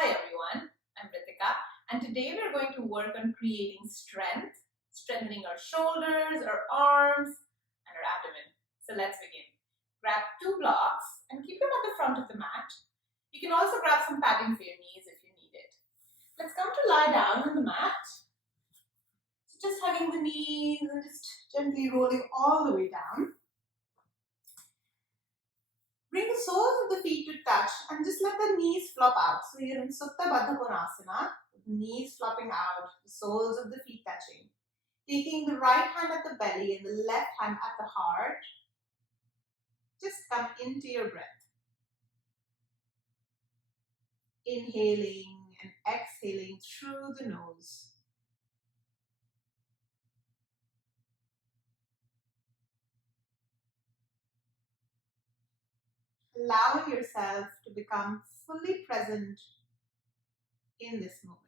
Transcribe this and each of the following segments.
Hi everyone, I'm Ritika, and today we're going to work on creating strength, strengthening our shoulders, our arms, and our abdomen. So let's begin. Grab 2 blocks and keep them at the front of the mat. You can also grab some padding for your knees if you need it. Let's come to lie down on the mat. So just hugging the knees and just gently rolling all the way down. Bring the soles of the feet to touch and just let the knees flop out. So you're in Supta Baddha Konasana, with the knees flopping out, the soles of the feet touching. Taking the right hand at the belly and the left hand at the heart. Just come into your breath. Inhaling and exhaling through the nose. Allowing yourself to become fully present in this moment.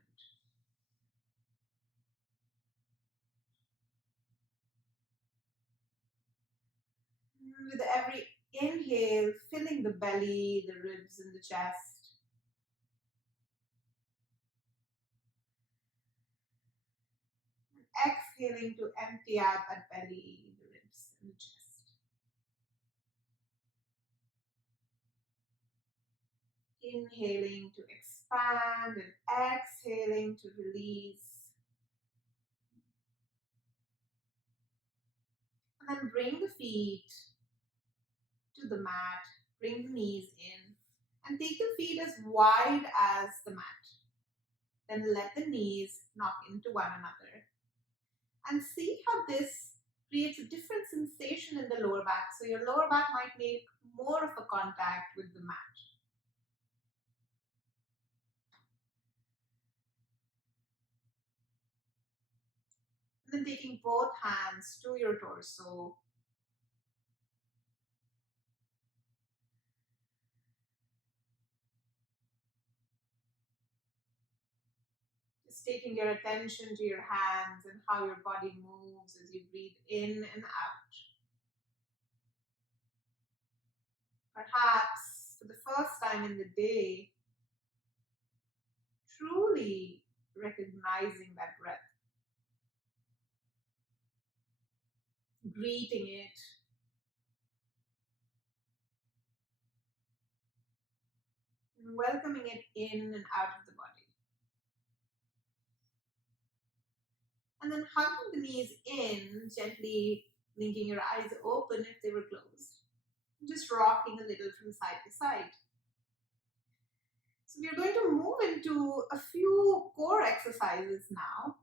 With every inhale, filling the belly, the ribs, and the chest. And exhaling to empty out that belly, the ribs, and the chest. Inhaling to expand and exhaling to release. And then bring the feet to the mat, bring the knees in, and take the feet as wide as the mat. Then let the knees knock into one another. And see how this creates a different sensation in the lower back. So your lower back might make more of a contact with the mat. And then taking both hands to your torso. Just taking your attention to your hands and how your body moves as you breathe in and out. Perhaps for the first time in the day, truly recognizing that breath, greeting it, and welcoming it in and out of the body. And then hugging the knees in, gently blinking your eyes open if they were closed. Just rocking a little from side to side. So we're going to move into a few core exercises now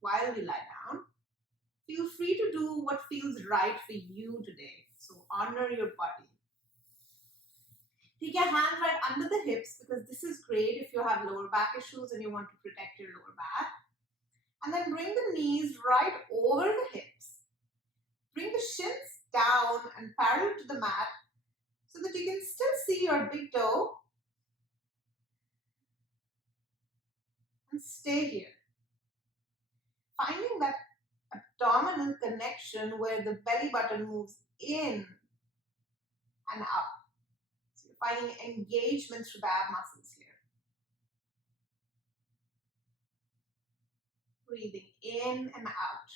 while we lie down. Feel free to do what feels right for you today. So honor your body. Take your hands right under the hips because this is great if you have lower back issues and you want to protect your lower back. And then bring the knees right over the hips. Bring the shins down and parallel to the mat so that you can still see your big toe. And stay here. Finding that abdominal connection where the belly button moves in and up. So you're finding engagement through the ab muscles here. Breathing in and out.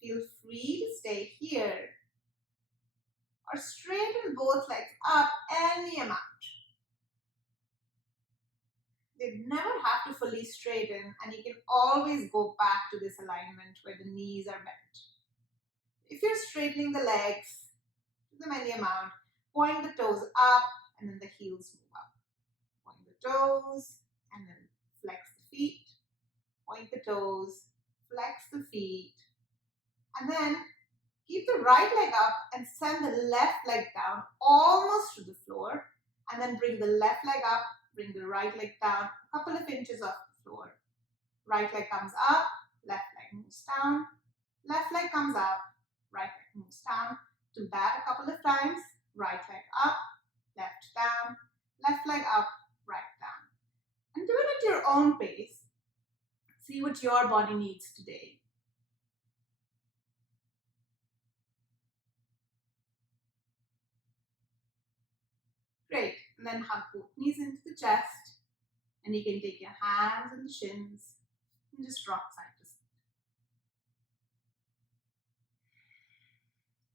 Feel free to stay here or straighten both legs up any amount. They never have to fully straighten, and you can always go back to this alignment where the knees are bent. If you're straightening the legs to the any amount, point the toes up and then the heels move up. Point the toes and then flex the feet. Point the toes, flex the feet, and then keep the right leg up and send the left leg down almost to the floor, and then bring the left leg up, bring the right leg down a couple of inches off the floor. Right leg comes up, left leg moves down, left leg comes up, right leg moves down. Do that a couple of times. Right leg up, left down, left leg up, right down. And do it at your own pace. See what your body needs today. Great. And then hug both knees into the chest. And you can take your hands on the shins and just rock side to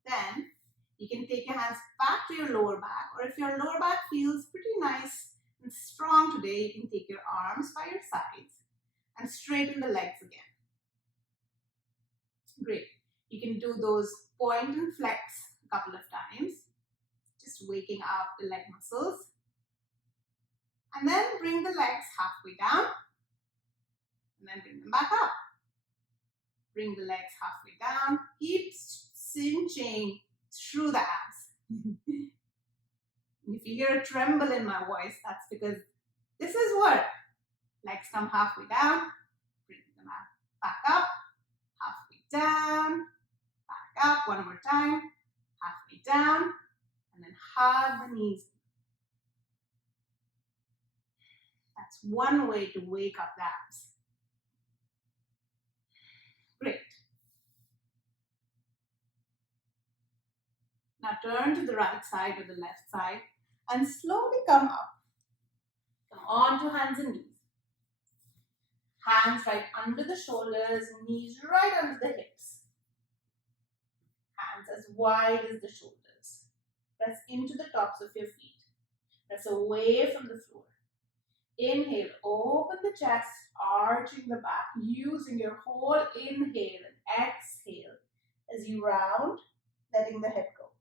side. Then you can take your hands back to your lower back, or if your lower back feels pretty nice and strong today, you can take your arms by your sides and straighten the legs again. Great. You can do those point and flex a couple of times, just waking up the leg muscles. And then bring the legs halfway down, and then bring them back up. Bring the legs halfway down. Keep cinching through the abs. If you hear a tremble in my voice, that's because this is work. Legs come halfway down, bring them back up, halfway down, back up, one more time, halfway down, and then hug the knees. That's one way to wake up the abs. Great. Now turn to the right side or the left side and slowly come up. Come on to hands and knees. Hands right under the shoulders, knees right under the hips. Hands as wide as the shoulders. Press into the tops of your feet. Press away from the floor. Inhale, open the chest, arching the back, using your whole inhale and exhale as you round, letting the head go.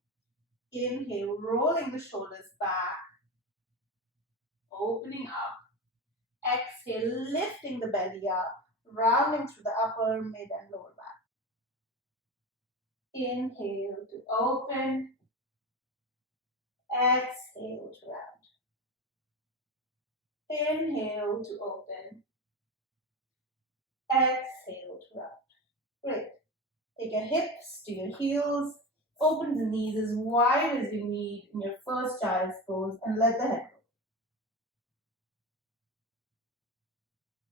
Inhale, rolling the shoulders back, opening up. Exhale, lifting the belly up, rounding through the upper, mid, and lower back. Inhale to open. Exhale to round. Inhale to open. Exhale to round. Great. Take your hips to your heels. Open the knees as wide as you need in your first child's pose and let the head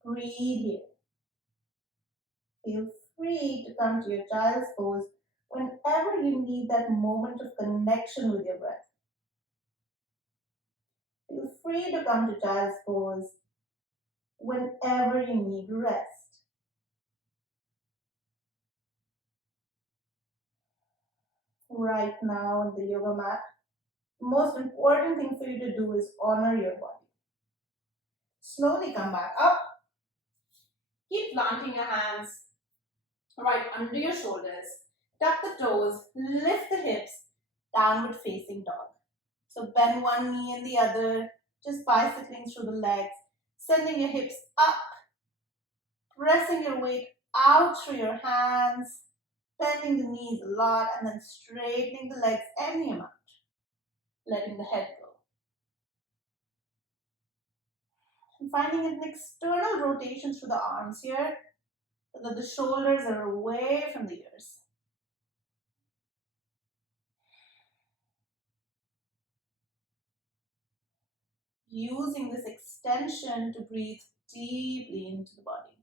go. Breathe here. Feel free to come to your child's pose whenever you need that moment of connection with your breath. Feel free to come to child's pose whenever you need rest. Right now on the yoga mat, the most important thing for you to do is honor your body. Slowly come back up. Keep planting your hands right under your shoulders. Tuck the toes, lift the hips, downward facing dog. So bend one knee and the other, just bicycling through the legs, sending your hips up, pressing your weight out through your hands, bending the knees a lot, and then straightening the legs any amount, letting the head go. And finding an external rotation through the arms here, so that the shoulders are away from the ears. Using this extension to breathe deeply into the body.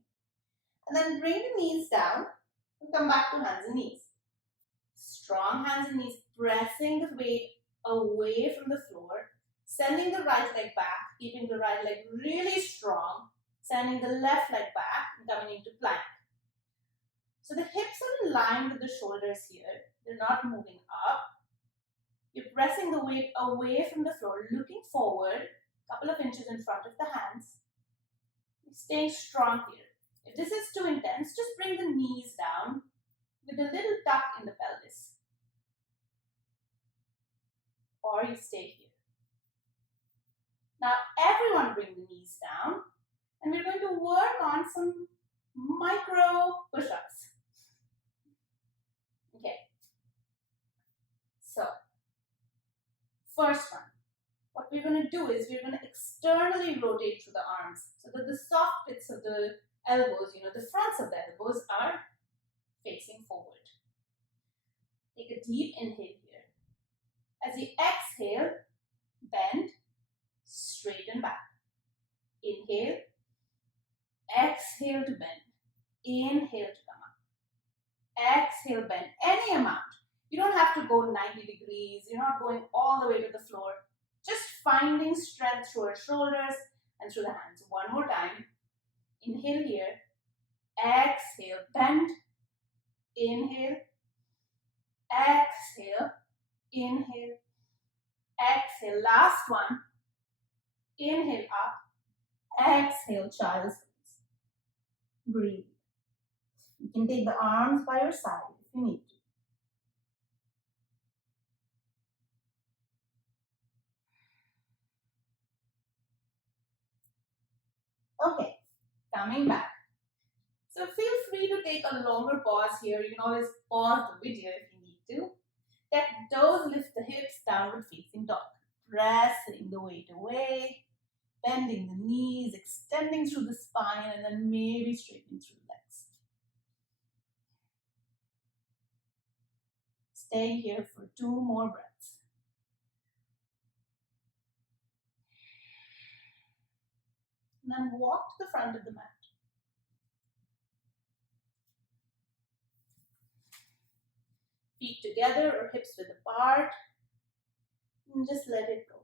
And then bring the knees down and come back to hands and knees. Strong hands and knees, pressing the weight away from the floor, sending the right leg back, keeping the right leg really strong, sending the left leg back and coming into plank. So the hips are in line with the shoulders here. They're not moving up. You're pressing the weight away from the floor, looking forward, a couple of inches in front of the hands. Staying strong here. If this is too intense, just bring the knees down with a little tuck in the pelvis. Or you stay here. Now everyone bring the knees down and we're going to work on some micro push-ups. Okay. So, first one. What we're going to do is we're going to externally rotate through the arms so that the soft bits of the elbows, the fronts of the elbows are facing forward. Take a deep inhale here. As you exhale, bend, straighten back. Inhale, exhale to bend. Inhale to come up. Exhale, bend any amount. You don't have to go 90 degrees. You're not going all the way to the floor. Just finding strength through our shoulders and through the hands. One more time. Inhale here. Exhale, bend. Inhale. Exhale. Inhale. Exhale. Last one. Inhale up. Exhale, child's pose. Breathe. You can take the arms by your side if you need to. Okay, coming back. So feel free to take a longer pause here. You can always pause the video if you need to. That toes lift the hips, downward facing dog. Pressing the weight away, bending the knees, extending through the spine, and then maybe straightening through the legs. Stay here for 2 more breaths. And then walk to the front of the mat. Feet together or hips width apart. And just let it go.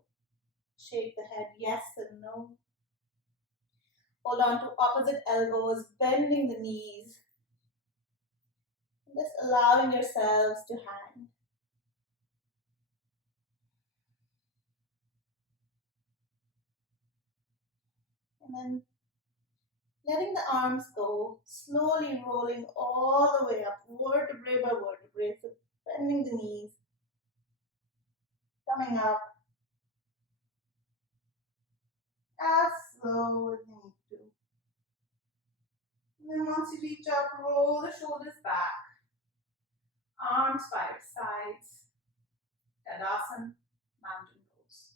Shake the head yes and no. Hold on to opposite elbows, bending the knees. And just allowing yourselves to hang. And then letting the arms go, slowly rolling all the way up, vertebrae by vertebrae, so bending the knees, coming up as slow as you need to. And then once you reach up, roll the shoulders back, arms by your sides, Tadasana, mountain pose.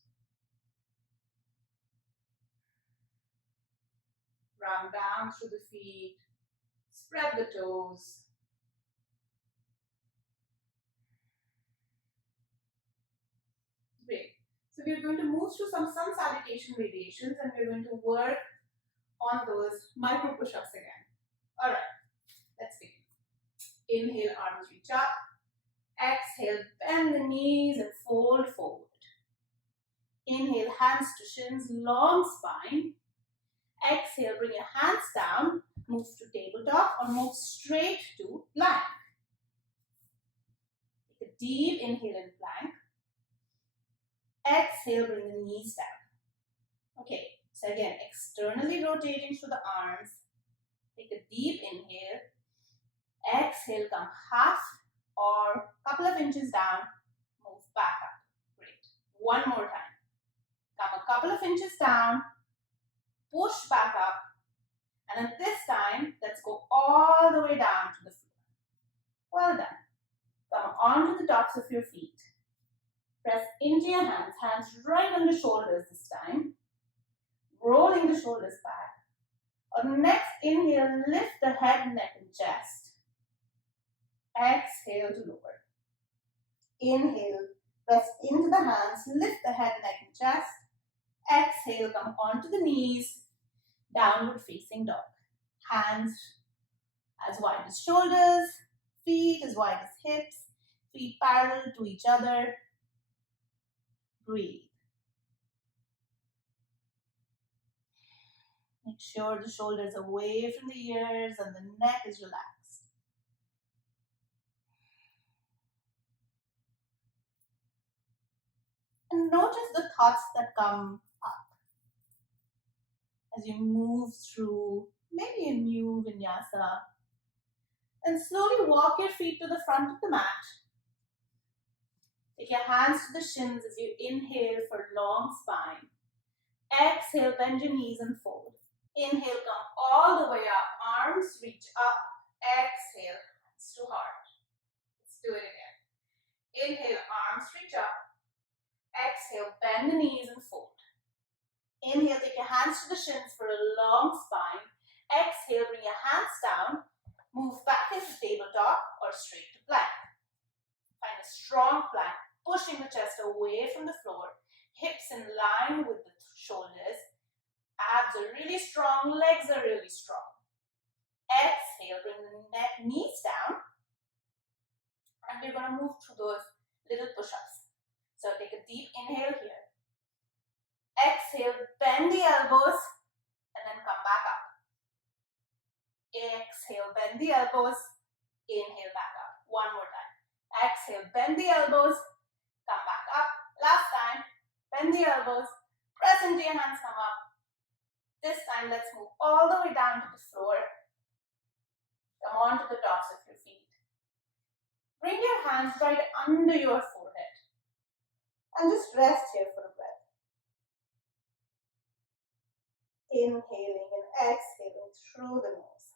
Round down through the feet, spread the toes. Great. So we're going to move through some sun salutation variations and we're going to work on those micro push-ups again. All right, let's begin. Inhale, arms reach up. Exhale, bend the knees and fold forward. Inhale, hands to shins, long spine. Exhale, bring your hands down, move to tabletop or move straight to plank. Take a deep inhale in plank. Exhale, bring the knees down. Okay, so again, externally rotating through the arms. Take a deep inhale. Exhale, come half or a couple of inches down. Move back up. Great. One more time. Come a couple of inches down. Push back up. And then this time, let's go all the way down to the floor. Well done. Come onto the tops of your feet. Press into your hands, hands right on the shoulders this time. Rolling the shoulders back. On the next inhale, lift the head, neck, and chest. Exhale to lower. Inhale, press into the hands, lift the head, neck, and chest. Exhale, come onto the knees, downward facing dog. Hands as wide as shoulders, feet as wide as hips, feet parallel to each other. Breathe. Make sure the shoulders are away from the ears and the neck is relaxed. And notice the thoughts that come up as you move through maybe a new vinyasa. And slowly walk your feet to the front of the mat. Take your hands to the shins as you inhale for long spine. Exhale, bend your knees and fold. Inhale, come all the way up, arms reach up. Exhale, hands to heart. Let's do it again. Inhale, arms reach up. Exhale, bend the knees and fold. Inhale, take your hands to the shins for a long spine. Exhale, bring your hands down. Move back into tabletop or straight to plank. Find a strong plank, pushing the chest away from the floor. Hips in line with the shoulders. Abs are really strong, legs are really strong. Exhale, bring the knees down. And we're going to move through those little push-ups. So take a deep inhale here. Exhale, bend the elbows and then come back up. Exhale, bend the elbows, inhale back up. One more time. Exhale, bend the elbows, come back up. Last time, bend the elbows, press into your hands, come up. This time, let's move all the way down to the floor. Come on to the tops of your feet. Bring your hands right under your forehead and just rest here for a breath. Inhaling and exhaling through the nose.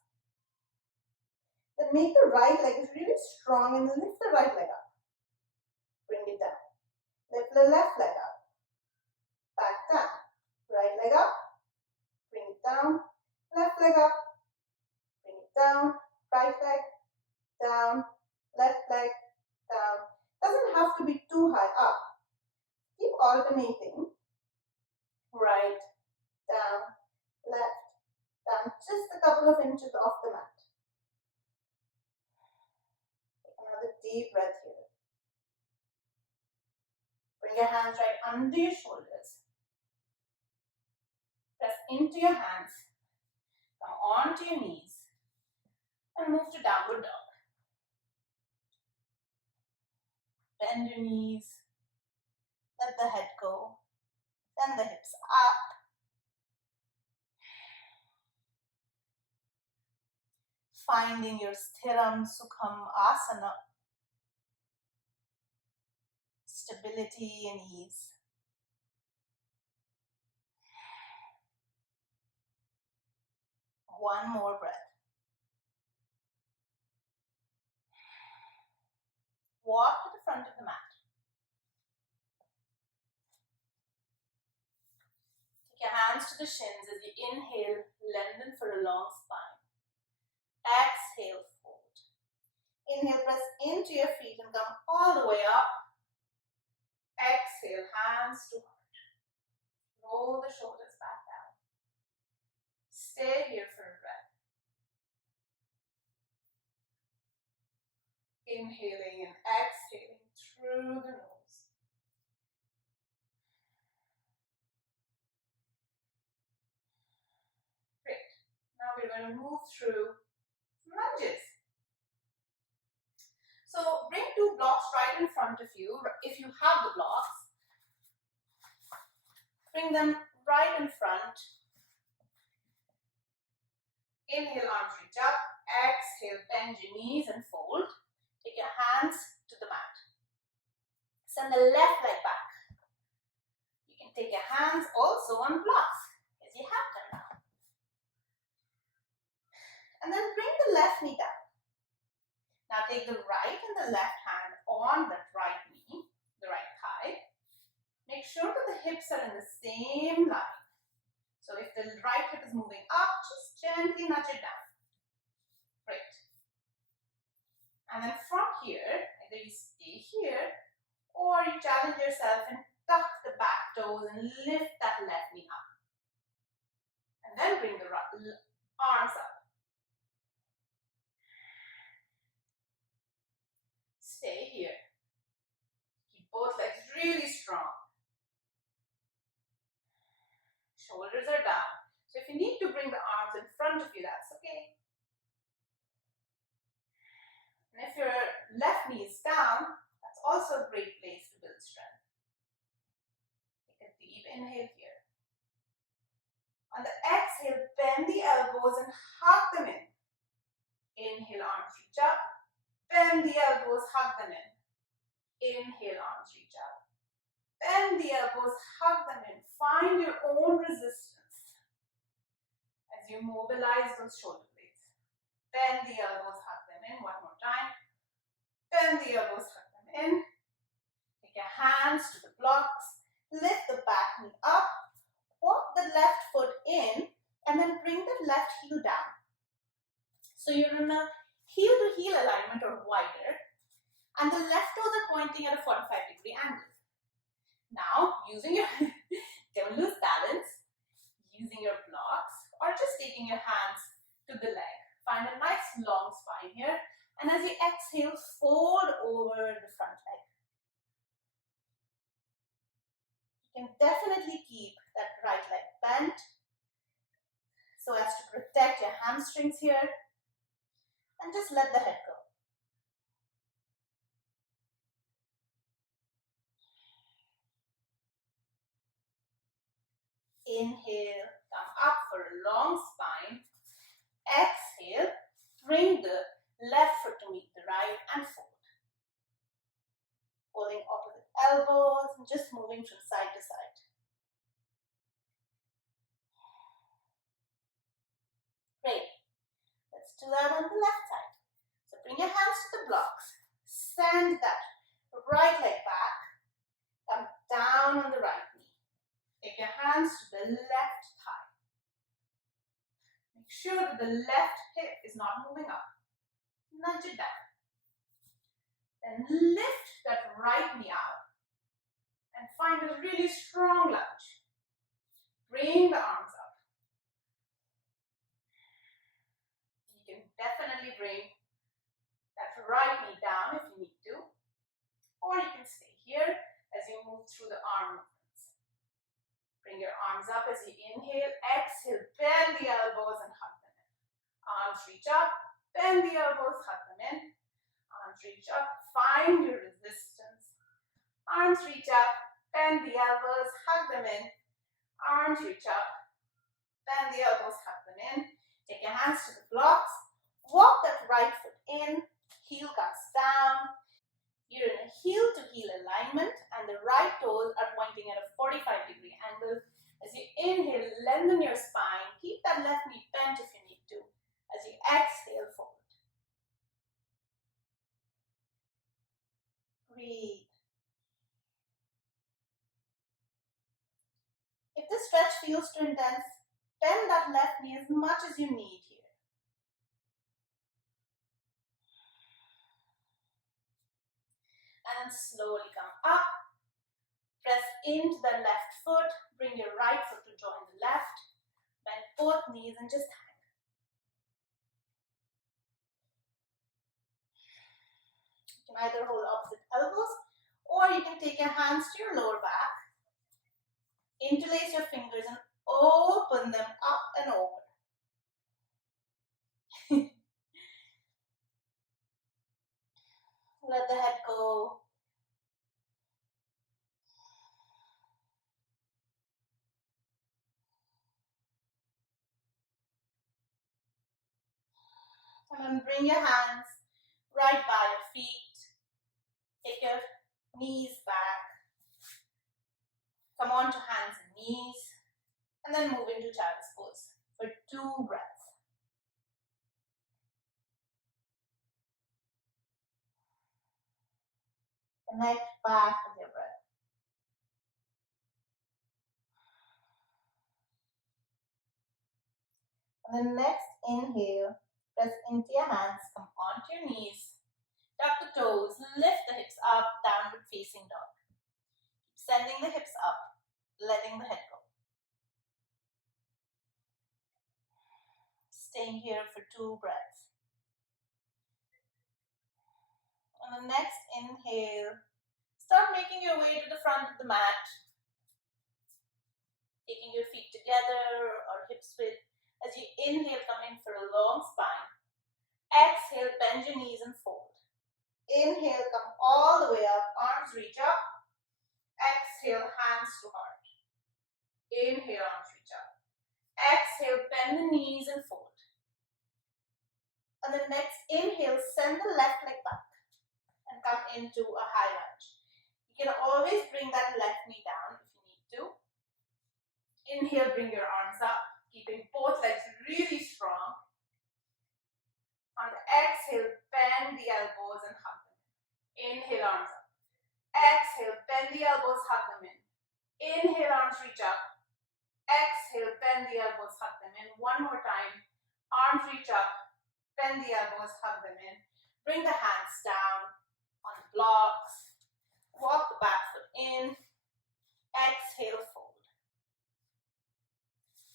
Then make the right leg really strong and lift the right leg up. Bring it down. Lift the left leg up. Back down. Right leg up. Bring it down. Left leg up. Bring it down. Right leg down. Left leg down. Doesn't have to be too high up. Keep alternating. Right, down, left, down. Just a couple of inches off the mat. Take another deep breath here. Bring your hands right under your shoulders. Press into your hands. Come onto your knees. And move to downward dog. Bend your knees. Let the head go. Send the hips up. Finding your sthiram sukham asana. Stability and ease. One more breath. Walk to the front of the mat. Take your hands to the shins as you inhale, lengthen for a long spine. Exhale, fold. Inhale, press into your feet and come all the way up. Exhale, hands to heart. Roll the shoulders back down. Stay here for a breath. Inhaling and exhaling through the nose. Great. Now we're going to move through lunges. So bring two blocks right in front of you. If you have the blocks, bring them right in front. Inhale, arms reach up. Exhale, bend your knees and fold. Take your hands to the mat. Send the left leg back. You can take your hands also on blocks, as you have them now. And then bring the left knee down. Now take the right and the left hand on the right knee, the right thigh. Make sure that the hips are in the same line. So if the right hip is moving up, just gently nudge it down. Great. And then from here, either you stay here or you challenge yourself and tuck the back toes and lift that left knee up. And then bring the arms up. Stay here. Keep both legs really strong. Shoulders are down. So if you need to bring the arms in front of you, that's okay. And if your left knee is down, that's also a great place to build strength. Take a deep inhale here. On the exhale, bend the elbows and hug them in. Inhale, arms reach up. Bend the elbows, hug them in. Inhale, arms reach up. Bend the elbows, hug them in. Find your own resistance as you mobilize those shoulder blades. Bend the elbows, hug them in. One more time. Bend the elbows, hug them in. Take your hands to the blocks. Lift the back knee up. Walk the left foot in and then bring the left heel down. So you're in a heel to heel alignment or wider, and the left toes are pointing at a 45-degree angle. Now, using your, don't lose balance, using your blocks or just taking your hands to the leg. Find a nice long spine here, and as you exhale, fold over the front leg. You can definitely keep that right leg bent so as to protect your hamstrings here, and just let the head go. Inhale, come up for a long spine. Exhale, bring the left foot to meet the right and fold. Pulling opposite elbows and just moving from side to side. Great. Let's do that on the left side. So bring your hands to the blocks. Send that right leg back. Come down on the right knee. Take your hands to the left thigh. Make sure that the left hip is not moving up. Nudge it down. Then lift that right knee out and find a really strong lunge. Bring the arms up. You can definitely bring that right knee down if you need to, or you can stay here as you move through the arm movements. Bring your arms up as you inhale. Exhale, bend the elbows and hug them in. Arms reach up, bend the elbows, hug them in. Arms reach up, find your resistance. Arms reach up, bend the elbows, hug them in. Arms reach up, bend the elbows, hug them in. Take your hands to the blocks. Walk that right foot in, heel comes down. You're in a heel to heel alignment and the right toes are pointing at a 45-degree angle. As you inhale, lengthen your spine. Keep that left knee bent if you need to. As you exhale, fold. Breathe. If the stretch feels too intense, bend that left knee as much as you need here. And then slowly come up. Press into the left foot. Bring your right foot to join the left. Bend both knees and just hang. You can either hold opposite elbows or you can take your hands to your lower back. Interlace your fingers and open them up and over. Let the head go. And then bring your hands right by your feet. Take your knees back. Come on to hands and knees. And then move into child's pose for 2 breaths. Connect back with your breath. And then next inhale, press into your hands, come onto your knees, tuck the toes, lift the hips up, downward facing dog. Keep sending the hips up, letting the head go. Staying here for 2 breaths. On the next inhale, start making your way to the front of the mat. Taking your feet together or hips width. As you inhale, come in for a long spine. Exhale, bend your knees and fold. Inhale, come all the way up, arms reach up. Exhale, hands to heart. Inhale, arms reach up. Exhale, bend the knees and fold. On the next inhale, send the left leg back and come into a high lunge. You can always bring that left knee down if you need to. Inhale, bring your arms up, keeping both legs really strong. On the exhale, bend the elbows and hug them in. Inhale, arms up. Exhale, bend the elbows, hug them in. Inhale, arms reach up. Exhale, bend the elbows, hug them in. One more time. Arms reach up. Bend the elbows, hug them in. Bring the hands down on the blocks. Walk the back foot in. Exhale, fold.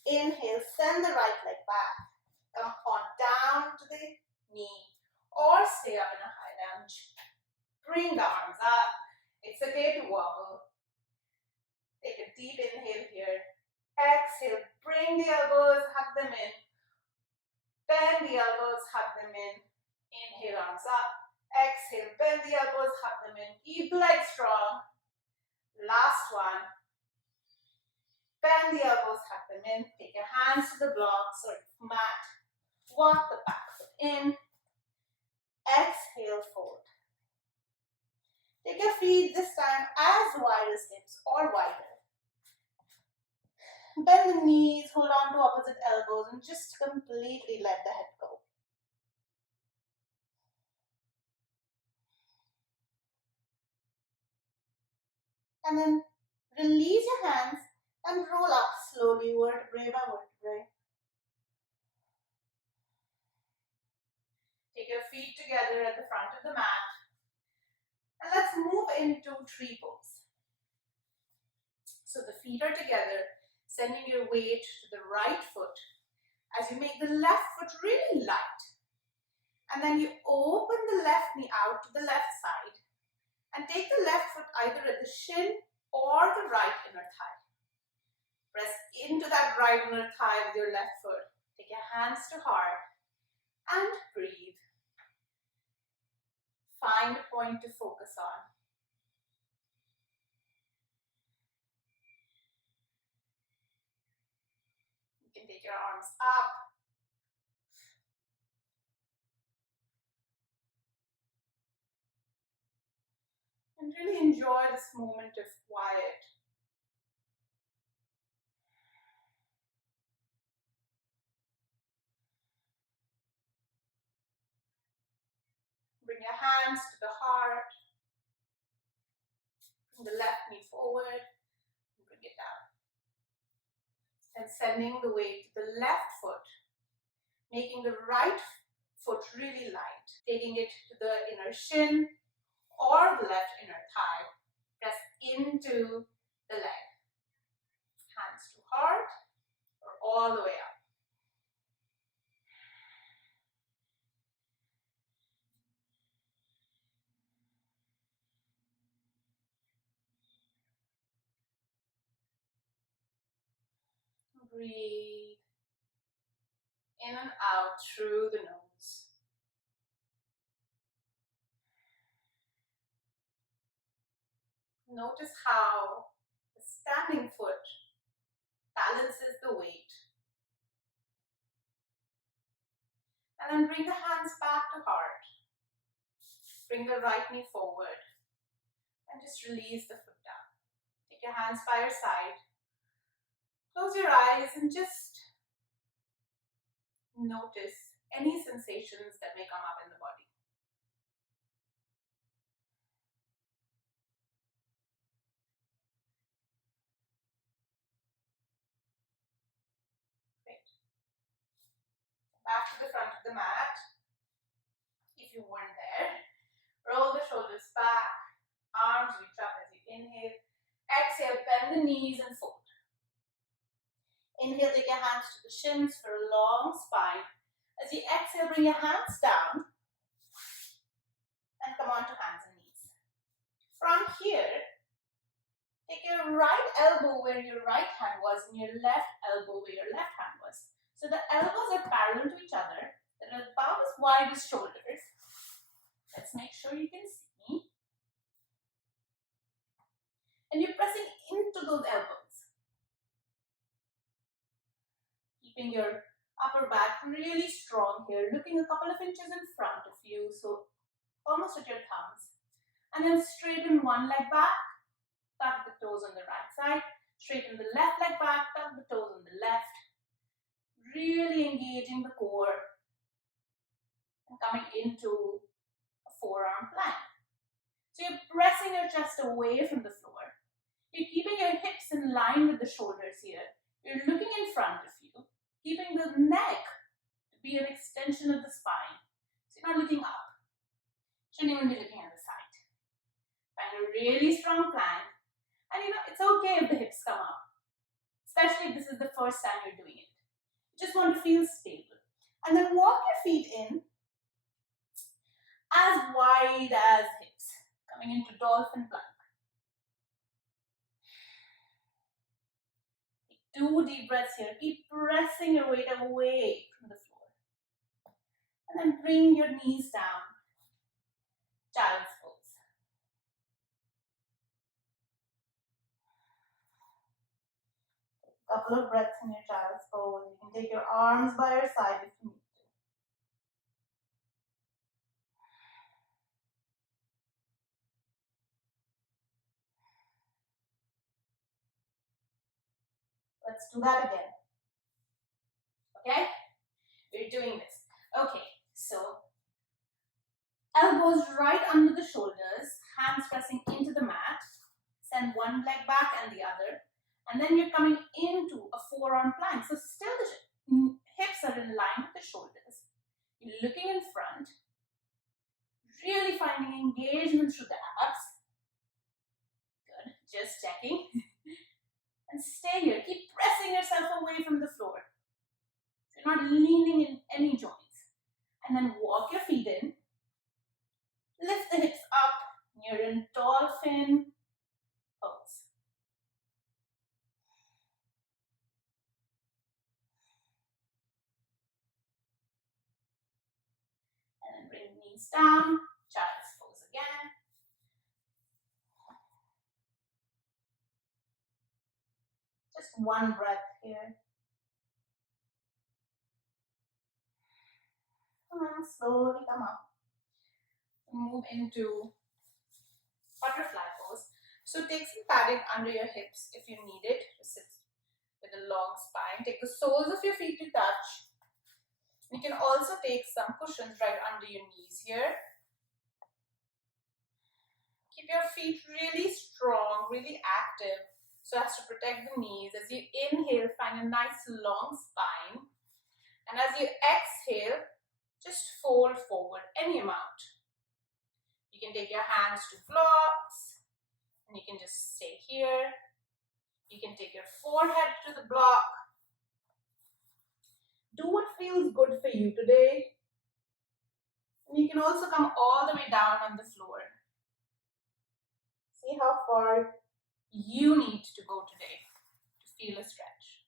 Inhale, send the right leg back. Come on down to the knee or stay up in a high lunge. Bring the arms up. It's okay to wobble. Take a deep inhale here. Exhale, bring the elbows, hug them in. Bend the elbows, hug them in. Inhale, arms up. Exhale, bend the elbows, hug them in. Keep the legs strong. Last one. Bend the elbows, hug them in. Take your hands to the blocks or mat. Walk the back foot in. Exhale, fold. Take your feet this time as wide as hips or wider. Bend the knees, hold on to opposite elbows and just completely let the head go. And then release your hands and roll up slowly, vertebrae by vertebrae. Take your feet together at the front of the mat. And let's move into tree pose. So the feet are together, sending your weight to the right foot as you make the left foot really light. And then you open the left knee out to the left side and take the left foot either at the shin or the right inner thigh. Press into that right inner thigh with your left foot. Take your hands to heart and breathe. Find a point to focus on. You can take your arms up. And really enjoy this moment of quiet. Bring your hands to the heart. Bring the left knee forward. And bring it down. And sending the weight to the left foot. Making the right foot really light. Taking it to the inner shin or the left inner thigh. Press into the leg. Hands to heart or all the way up. Breathe in and out through the nose. Notice how the standing foot balances the weight. And then bring the hands back to heart. Bring the right knee forward. And just release the foot down. Take your hands by your side. Close your eyes and just notice any sensations that may come up in the body. Great. Back to the front of the mat. If you weren't there, roll the shoulders back. Arms reach up as you inhale. Exhale, bend the knees and fold. Inhale, take your hands to the shins for a long spine. As you exhale, bring your hands down and come on to hands and knees. From here, take your right elbow where your right hand was and your left elbow where your left hand was. So the elbows are parallel to each other. They're about as wide as shoulders. Let's make sure you can see. And you're pressing into those elbows. Keeping your upper back really strong here, looking a couple of inches in front of you, so almost at your thumbs. And then straighten one leg back, tuck the toes on the right side, straighten the left leg back, tuck the toes on the left. Really engaging the core and coming into a forearm plank. So you're pressing your chest away from the floor. You're keeping your hips in line with the shoulders here. You're looking in front of you, keeping the neck to be an extension of the spine. So you're not looking up. Shouldn't even be looking at the side. Find a really strong plank. And it's okay if the hips come up, especially if this is the first time you're doing it. You just want to feel stable. And then walk your feet in as wide as hips, coming into dolphin plank. 2 deep breaths here. Keep pressing your weight away from the floor. And then bring your knees down. Child's pose. Couple of breaths in your child's pose. You can take your arms by your side if you need to. Let's do that again. Okay? We're doing this. Okay, so elbows right under the shoulders, hands pressing into the mat. Send one leg back and the other. And then you're coming into a forearm plank. So still the hips are in line with the shoulders. You're looking in front. Really finding engagement through the abs. Good. Just checking. And stay here. Keep pressing yourself away from the floor. So you're not leaning in any joints. And then walk your feet in. Lift the hips up. You're in dolphin pose. And then bring the knees down. Child's pose again. Just one breath here. And then slowly come up. Move into butterfly pose. So take some padding under your hips if you need it to sit with a long spine. Take the soles of your feet to touch. You can also take some cushions right under your knees here. Keep your feet really strong, really active, so as to protect the knees. As you inhale, find a nice long spine. And as you exhale, just fold forward any amount. You can take your hands to blocks, and you can just stay here. You can take your forehead to the block. Do what feels good for you today. And you can also come all the way down on the floor. See how far you need to go today to feel a stretch.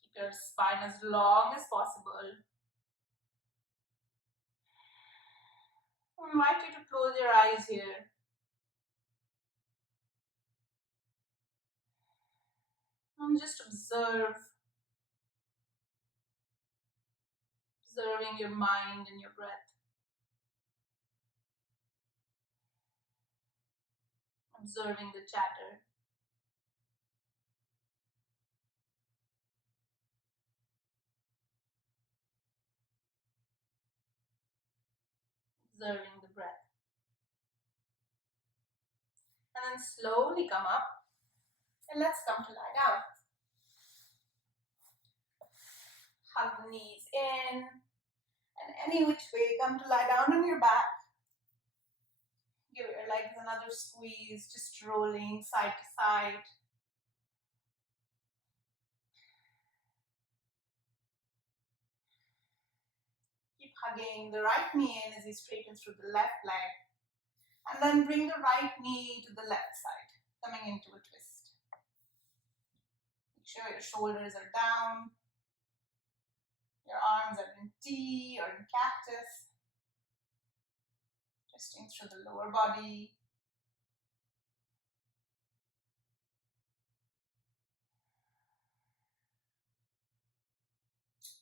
Keep your spine as long as possible. I invite you to close your eyes here. And just observing your mind and your breath. Observing the chatter. Observing the breath. And then slowly come up. And let's come to lie down. Hug the knees in. And any which way, come to lie down on your back. Give your legs another squeeze, just rolling side to side. Keep hugging the right knee in as you straighten through the left leg. And then bring the right knee to the left side, coming into a twist. Make sure your shoulders are down. Your arms are in T or in cactus. Twisting through the lower body.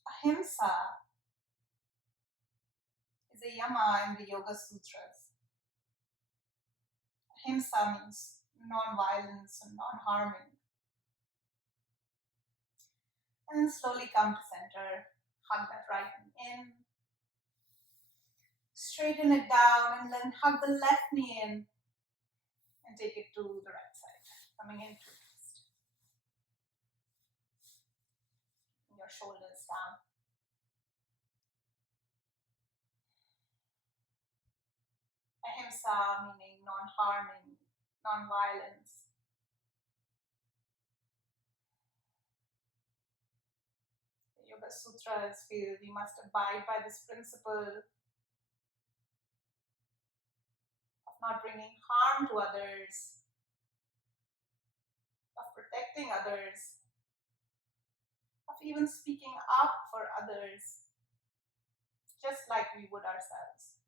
Ahimsa is a yama in the Yoga Sutras. Ahimsa means non-violence and non-harming. And then slowly come to center. Hug that right knee in. Straighten it down and then hug the left knee in and take it to the right side. Coming into a twist. Your shoulders down. Ahimsa meaning non-harming, non-violence. The Yoga Sutras feel we must abide by this principle of not bringing harm to others, protecting others, of even speaking up for others, just like we would ourselves.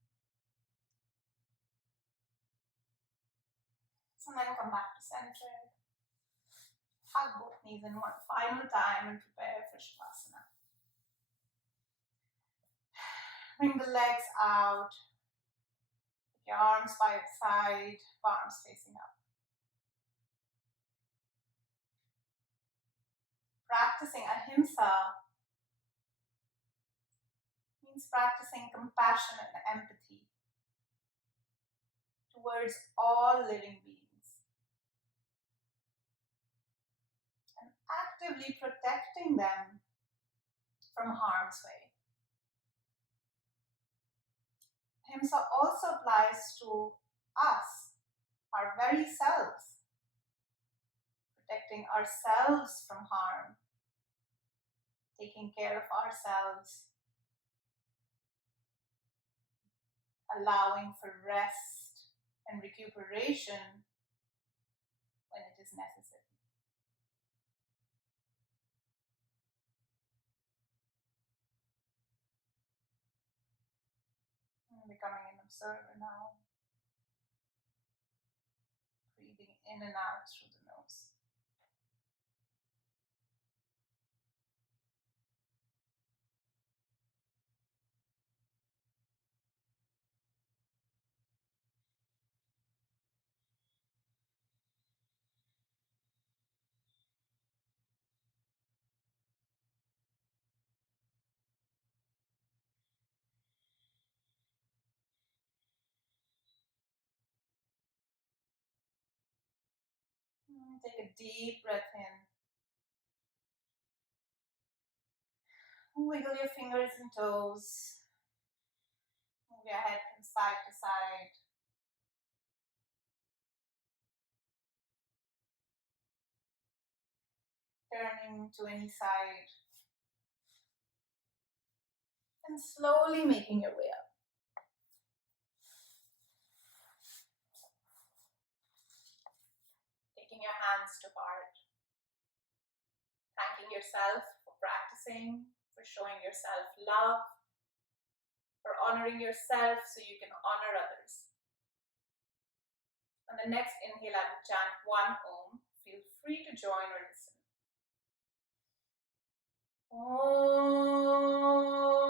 So then come back to center. Hug both knees in one final time and prepare for Shavasana. Bring the legs out. Put your arms by your side, palms facing up. Practicing ahimsa means practicing compassion and empathy towards all living beings and actively protecting them from harm's way. Ahimsa also applies to us, our very selves, protecting ourselves from harm, taking care of ourselves, allowing for rest and recuperation when it is necessary. Becoming an observer now, breathing in and out through the nose. Take a deep breath in. Wiggle your fingers and toes. Move your head from side to side. Turning to any side. And slowly making your way up. Taking your hands to heart. Thanking yourself for practicing, for showing yourself love, for honoring yourself so you can honor others. On the next inhale, I will chant one Om. Feel free to join or listen. Om.